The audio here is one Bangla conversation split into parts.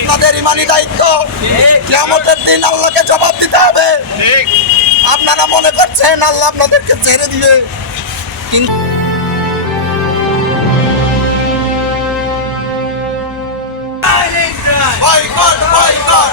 আপনাদের ইমানি দায়িত্ব। কেমতের দিন আল্লাহকে জবাব দিতে হবে। আপনারা মনে করছেন আল্লাহ আপনাদেরকে ছেড়ে দিবে। কিন্তু বয়কট বয়কট।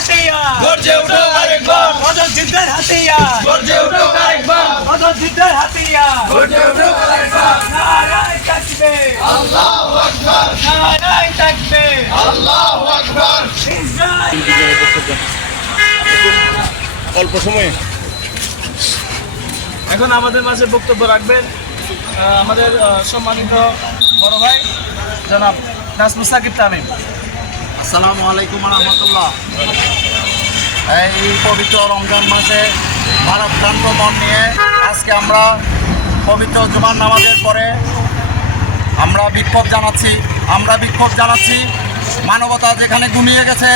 পদযুদ্ধের গর্জে উঠো আরেকবার পদযুদ্ধের হাতিয়ার! গর্জে উঠো আরেকবার পদযুদ্ধের হাতিয়ার! গর্জে উঠো আরেকবার নারায় তাকবীর! আল্লাহু আকবার। নারায় তাকবীর! আল্লাহু আকবার। অল্প সময়ে। এখন আমাদের মাঝে বক্তব্য রাখবেন আমাদের সম্মানিত বড় ভাই জনাব নাসমুস সাকিব তামিম। আসসালামু আলাইকুম রহমতুল্লাহ। এই পবিত্র রমজান মাসে ভারতক্রান্ত মন নিয়ে আজকে আমরা পবিত্র জুমার নামাজের পরে আমরা বিক্ষোভ জানাচ্ছি, আমরা বিক্ষোভ জানাচ্ছি। মানবতা যেখানে ঘুমিয়ে গেছে,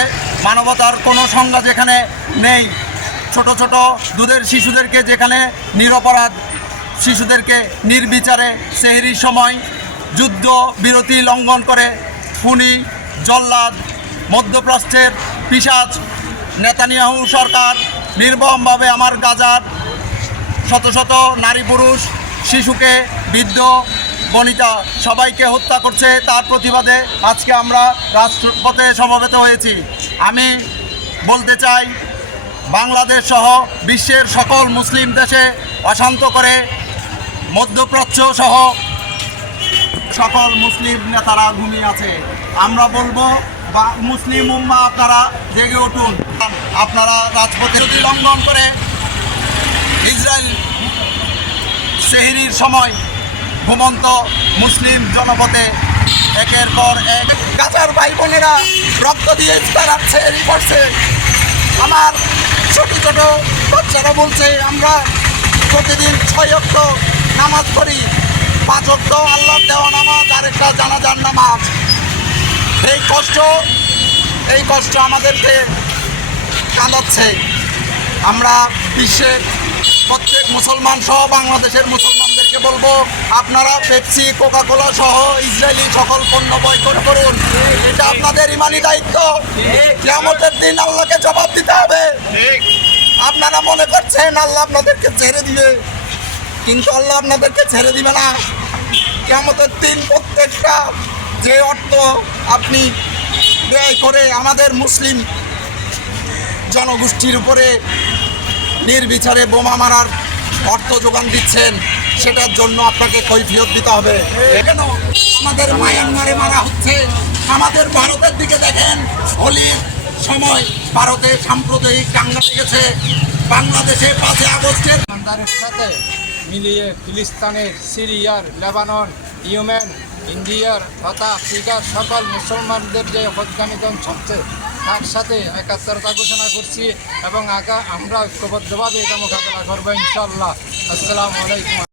মানবতার কোনো সংজ্ঞা যেখানে নেই। ছোট ছোট দুধের শিশুদেরকে যেখানে নিরপরাধ শিশুদেরকে নির্বিচারে সেহরির সময় যুদ্ধ বিরতি লঙ্ঘন করে, খুনি, জল্লাদ মধ্যপ্রাচ্যের পিসাজ নেতানিয়াহু সরকার নির্মমভাবে আমার গাজার শত শত নারী পুরুষ, শিশুকে, বৃদ্ধ, বনিতা সবাইকে হত্যা করছে। তার প্রতিবাদে আজকে আমরা রাষ্ট্রপথে সমবেত হয়েছি। আমি বলতে চাই, বাংলাদেশ সহ বিশ্বের সকল মুসলিম দেশে অশান্ত করে মধ্যপ্রাচ্য সহ সকল মুসলিম নেতারা ঘুমিয়ে আছে। আমরা বলব বা মুসলিম উম্মা আপনারা জেগে উঠুন। আপনারা রাজপথে যদি লঙ্ঘন করে ইসরায়েল সেহরির সময় ঘুমন্ত মুসলিম জনপথে একের পর এক গাজার ভাই বোনেরা রক্ত দিয়ে তারা সেহরি করছে আমার ছোট ছোট বাচ্চারা বলছে, আমরা প্রতিদিন ছয় অক্ট নামাজ পড়ি, পাঁচ অক্ট আল্লাহ দেওয়া নামাজ আর একটা জানাজার নামাজ। এই কষ্ট এই কষ্ট আমাদেরকে কাঁদাচ্ছে। আমরা বিশ্বের প্রত্যেক মুসলমান সহ বাংলাদেশের মুসলমানদেরকে বলব, আপনারা পেপসি কোকা কোলা সহ ইসরায়েলি সকল পণ্য বয়কট করুন। এটা আপনাদের ইমানি দায়িত্ব। কেমতের দিন আল্লাহকে জবাব দিতে হবে। আপনারা মনে করছেন আল্লাহ আপনাদেরকে ছেড়ে দিবে, কিন্তু আল্লাহ আপনাদেরকে ছেড়ে দিবে না। কেমতের দিন প্রত্যেকটা যে অর্থ আপনি ব্যয় করে আমাদের মুসলিম জনগোষ্ঠীর উপরে নির্বিচারে বোমা মারার অর্থ যোগান দিচ্ছেন, সেটার জন্য আপনাকে কৈফিয়ত দিতে হবে। কেন? আমাদের মায়ানমারে মারা হচ্ছে। আমাদের ভারতের দিকে দেখেন, হোলির সময় ভারতে সাম্প্রদায়িক দাঙ্গা লেগেছে। বাংলাদেশে পাঁচই আগস্টের সাথে মিলিয়ে ফিলিস্তানের, সিরিয়ার, লেবানন ইউমেন ইন্ডিয়ার তথা আফ্রিকার সকল মুসলমানদের যে হজ্ঞানিগণ চলছে তার সাথে একাত্তরতা ঘোষণা করছি এবং আগা আমরা ঐক্যবদ্ধভাবে এটা মোকাবেলা করব ইনশাল্লাহ আসসালামু আলাইকুম।